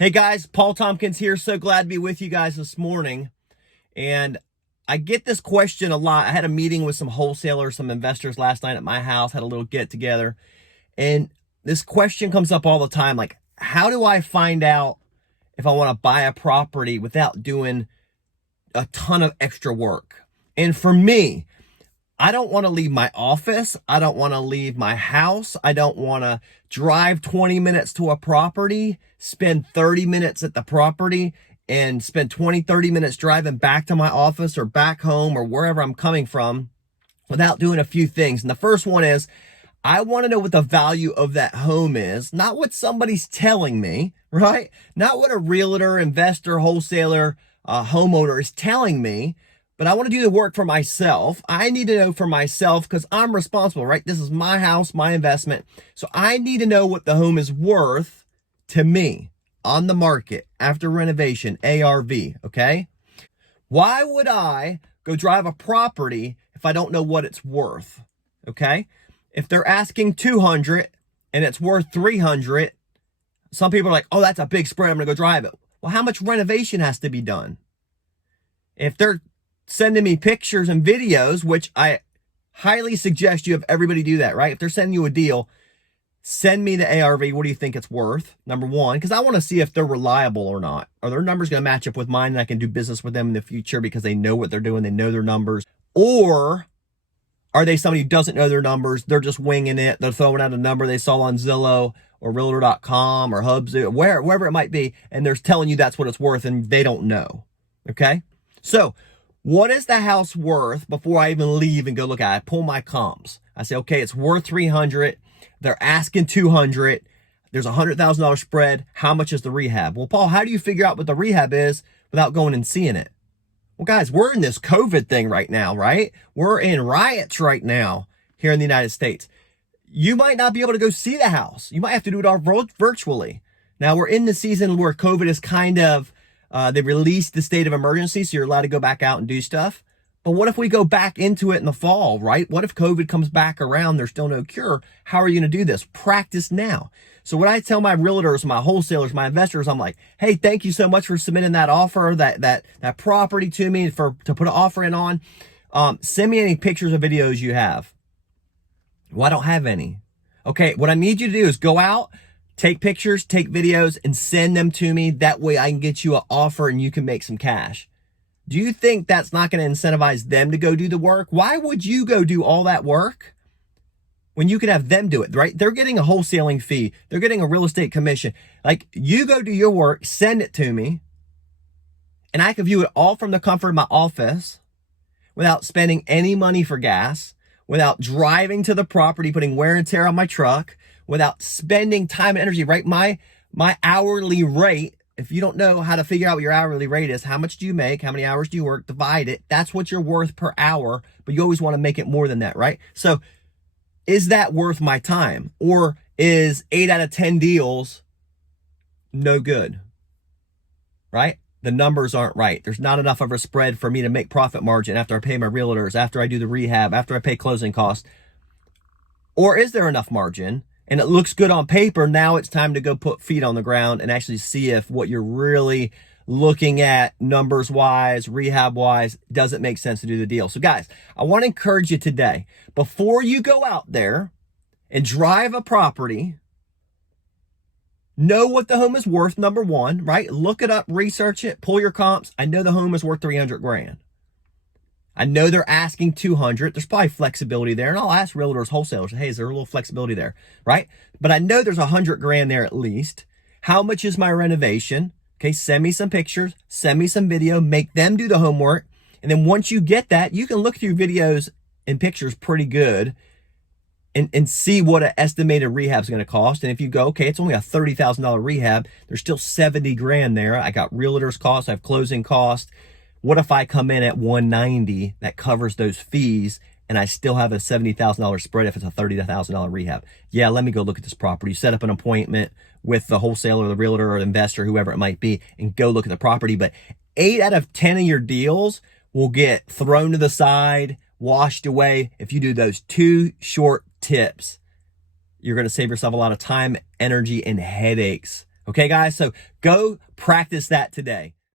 Hey guys, Paul Tompkins here. So glad to be with you guys this morning. And I get this question a lot. I had a meeting with some wholesalers, some investors last night at my house, had a little get together. And this question comes up all the time. Like, how do I find out if I want to buy a property without doing a ton of extra work? And for me, I don't want to leave my office. I don't want to leave my house. I don't want to drive 20 minutes to a property, spend 30 minutes at the property, and spend 20, 30 minutes driving back to my office or back home or wherever I'm coming from without doing a few things. And the first one is, I want to know what the value of that home is, not what somebody's telling me, right? Not what a realtor, investor, wholesaler, homeowner is telling me. But I want to do the work for myself. I need to know for myself because I'm responsible, right? This is my house, my investment. So I need to know what the home is worth to me on the market after renovation, ARV, okay? Why would I go drive a property if I don't know what it's worth, okay? If they're asking 200 and it's worth 300, some people are like, oh, that's a big spread, I'm going to go drive it. Well, how much renovation has to be done? If they're sending me pictures and videos, which I highly suggest you have everybody do that, right? If they're sending you a deal, send me the ARV. What do you think it's worth? Number one, because I want to see if they're reliable or not. Are their numbers going to match up with mine and I can do business with them in the future because they know what they're doing, they know their numbers? Or are they somebody who doesn't know their numbers? They're just winging it. They're throwing out a number they saw on Zillow or Realtor.com or Hubzu, wherever it might be, and they're telling you that's what it's worth and they don't know, okay? So what is the house worth before I even leave and go look at it? I pull my comps. I say, okay, it's worth 300. They're asking 200. There's a $100,000 spread. How much is the rehab? Well, Paul, how do you figure out what the rehab is without going and seeing it? Well, guys, we're in this COVID thing right now, right? We're in riots right now here in the United States. You might not be able to go see the house. You might have to do it all virtually. Now, we're in the season where COVID is kind of they released the state of emergency, so you're allowed to go back out and do stuff. But what if we go back into it in the fall, right? What if COVID comes back around? There's still no cure. How are you going to do this? Practice now. So when I tell my realtors, my wholesalers, my investors, I'm like, hey, thank you so much for submitting that offer, that property to me to put an offer in on. Send me any pictures or videos you have. Well, I don't have any. Okay, what I need you to do is go out, take pictures, take videos, and send them to me. That way I can get you an offer and you can make some cash. Do you think that's not going to incentivize them to go do the work? Why would you go do all that work when you can have them do it, right? They're getting a wholesaling fee. They're getting a real estate commission. Like, you go do your work, send it to me, and I can view it all from the comfort of my office without spending any money for gas, without driving to the property, putting wear and tear on my truck, without spending time and energy, right? My hourly rate, if you don't know how to figure out what your hourly rate is, how much do you make? How many hours do you work? Divide it. That's what you're worth per hour, but you always want to make it more than that, right? So is that worth my time? Or is 8 out of 10 deals no good, right? The numbers aren't right. There's not enough of a spread for me to make profit margin after I pay my realtors, after I do the rehab, after I pay closing costs. Or is there enough margin? And it looks good on paper. Now it's time to go put feet on the ground and actually see if what you're really looking at numbers wise, rehab wise, does it make sense to do the deal? So guys, I want to encourage you today, before you go out there and drive a property, know what the home is worth, number one, right? Look it up, research it, pull your comps. I know the home is worth 300 grand. I know they're asking 200. There's probably flexibility there. And I'll ask realtors, wholesalers, hey, is there a little flexibility there, right? But I know there's 100 grand there at least. How much is my renovation? Okay, send me some pictures, send me some video, make them do the homework. And then once you get that, you can look through videos and pictures pretty good and see what an estimated rehab is going to cost. And if you go, okay, it's only a $30,000 rehab, there's still 70 grand there. I got realtors costs, I have closing costs. What if I come in at 190 that covers those fees and I still have a $70,000 spread if it's a $30,000 rehab? Yeah, let me go look at this property. Set up an appointment with the wholesaler, the realtor, or the investor, whoever it might be, and go look at the property. But 8 out of 10 of your deals will get thrown to the side, washed away if you do those 2 short tips. You're going to save yourself a lot of time, energy, and headaches. Okay, guys? So go practice that today.